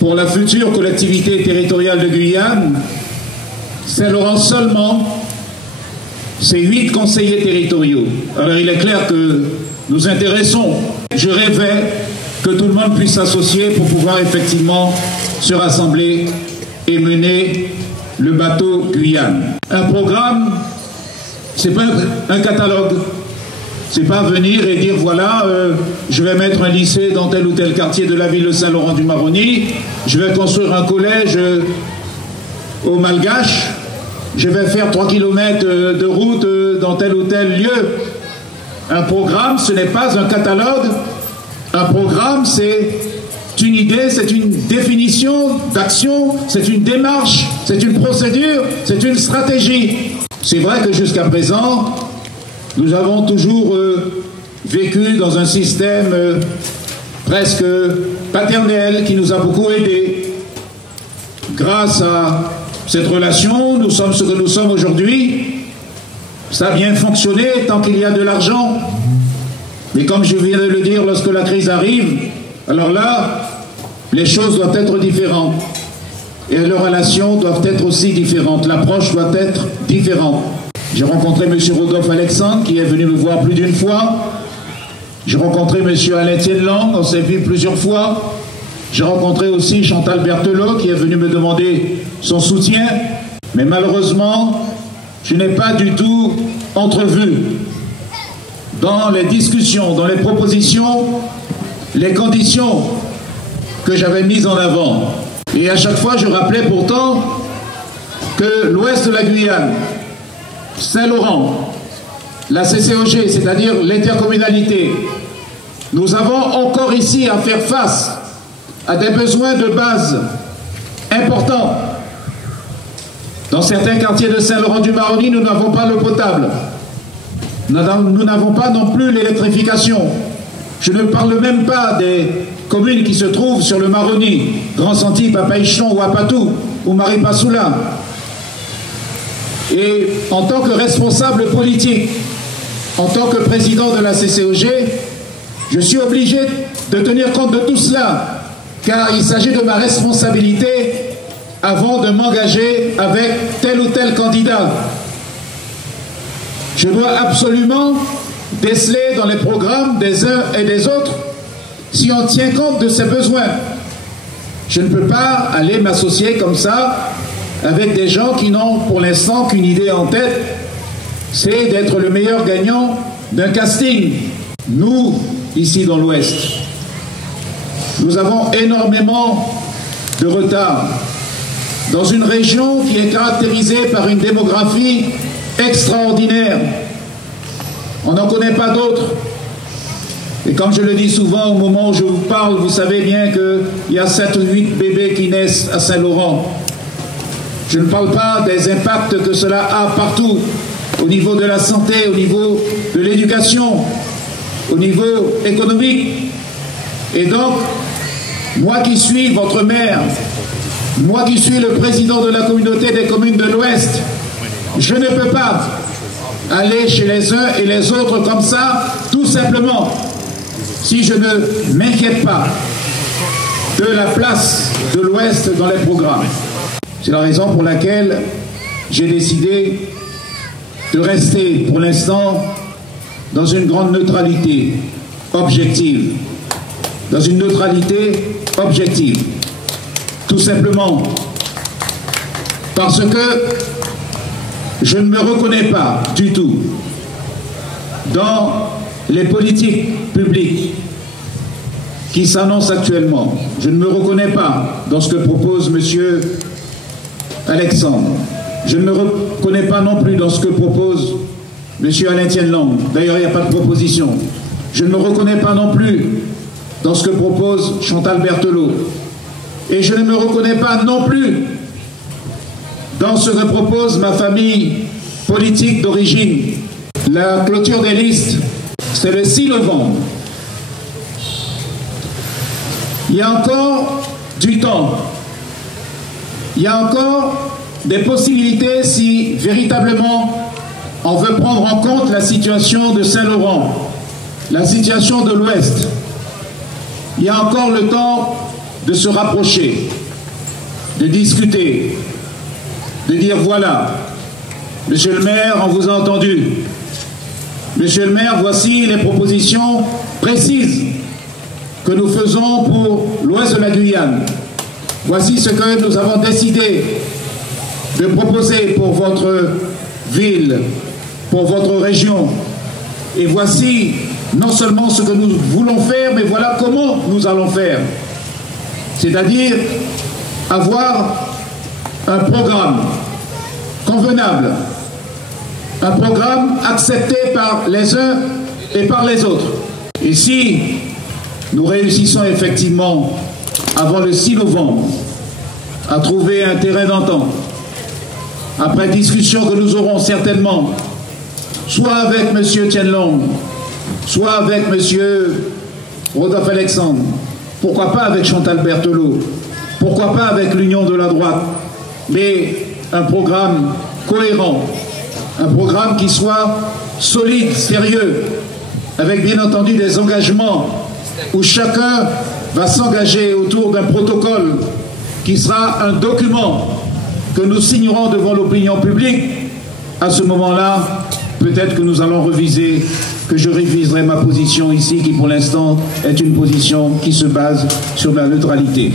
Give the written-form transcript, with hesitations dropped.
pour la future collectivité territoriale de Guyane, Saint-Laurent seulement, c'est 8 conseillers territoriaux. Alors il est clair que nous intéressons. Je rêvais que tout le monde puisse s'associer pour pouvoir effectivement se rassembler et mener le bateau Guyane. Un programme, c'est pas un catalogue. C'est pas venir et dire voilà, je vais mettre un lycée dans tel ou tel quartier de la ville de Saint-Laurent-du-Maroni, je vais construire un collège au Malgache, je vais faire 3 km de route dans tel ou tel lieu. Un programme, ce n'est pas un catalogue. Un programme, c'est une idée, c'est une définition d'action, c'est une démarche, c'est une procédure, c'est une stratégie. C'est vrai que jusqu'à présent, nous avons toujours vécu dans un système presque paternel qui nous a beaucoup aidés. Grâce à cette relation, nous sommes ce que nous sommes aujourd'hui. Ça a bien fonctionné tant qu'il y a de l'argent. Mais comme je viens de le dire, lorsque la crise arrive, alors là, les choses doivent être différentes. Et les relations doivent être aussi différentes. L'approche doit être différente. J'ai rencontré M. Rodolphe Alexandre, qui est venu me voir plus d'une fois. J'ai rencontré M. Alain Tienlang, on s'est vu plusieurs fois. J'ai rencontré aussi Chantal Berthelot, qui est venu me demander son soutien. Mais malheureusement, je n'ai pas du tout entrevu dans les discussions, dans les propositions, les conditions que j'avais mises en avant. Et à chaque fois, je rappelais pourtant que l'ouest de la Guyane, Saint-Laurent, la CCOG, c'est-à-dire l'intercommunalité, nous avons encore ici à faire face à des besoins de base importants. Dans certains quartiers de Saint-Laurent-du-Maroni, nous n'avons pas l'eau potable. Nous n'avons pas non plus l'électrification. Je ne parle même pas des communes qui se trouvent sur le Maroni, Grand Santi, Papaïchon, Wapatou ou Maripasoula. Et en tant que responsable politique, en tant que président de la CCOG, je suis obligé de tenir compte de tout cela, car il s'agit de ma responsabilité avant de m'engager avec tel ou tel candidat. Je dois absolument déceler dans les programmes des uns et des autres si on tient compte de ses besoins. Je ne peux pas aller m'associer comme ça avec des gens qui n'ont pour l'instant qu'une idée en tête, c'est d'être le meilleur gagnant d'un casting. Nous, ici dans l'Ouest, nous avons énormément de retard dans une région qui est caractérisée par une démographie extraordinaire. On n'en connaît pas d'autres. Et comme je le dis souvent au moment où je vous parle, vous savez bien qu'il y a 7 ou 8 bébés qui naissent à Saint-Laurent. Je ne parle pas des impacts que cela a partout, au niveau de la santé, au niveau de l'éducation, au niveau économique. Et donc, moi qui suis votre maire, moi qui suis le président de la communauté des communes de l'Ouest, je ne peux pas aller chez les uns et les autres comme ça, tout simplement, si je ne m'inquiète pas de la place de l'Ouest dans les programmes. C'est la raison pour laquelle j'ai décidé de rester pour l'instant dans une grande neutralité objective. Dans une neutralité objective. Tout simplement parce que je ne me reconnais pas du tout dans les politiques publiques qui s'annoncent actuellement. Je ne me reconnais pas dans ce que propose M. Alexandre. Je ne me reconnais pas non plus dans ce que propose M. Alain Tienlang. D'ailleurs, il n'y a pas de proposition. Je ne me reconnais pas non plus dans ce que propose Chantal Berthelot. Et je ne me reconnais pas non plus dans ce que propose ma famille politique d'origine. La clôture des listes, c'est le 6 novembre. Il y a encore du temps. Il y a encore des possibilités si véritablement on veut prendre en compte la situation de Saint-Laurent, la situation de l'Ouest. Il y a encore le temps de se rapprocher, de discuter, de dire voilà, Monsieur le maire, on vous a entendu. Monsieur le maire, voici les propositions précises que nous faisons pour l'ouest de la Guyane. Voici ce que nous avons décidé de proposer pour votre ville, pour votre région. Et voici non seulement ce que nous voulons faire, mais voilà comment nous allons faire. C'est-à-dire avoir un programme convenable, un programme accepté par les uns et par les autres. Et si nous réussissons effectivement, avant le 6 novembre, à trouver un terrain d'entente, après discussion que nous aurons certainement, soit avec M. Tienlong, soit avec M. Rodolphe Alexandre, pourquoi pas avec Chantal Berthelot, pourquoi pas avec l'Union de la droite, mais un programme cohérent, un programme qui soit solide, sérieux, avec bien entendu des engagements où chacun va s'engager autour d'un protocole qui sera un document que nous signerons devant l'opinion publique. À ce moment-là, peut-être que nous allons reviser, que je réviserai ma position ici, qui pour l'instant est une position qui se base sur la neutralité.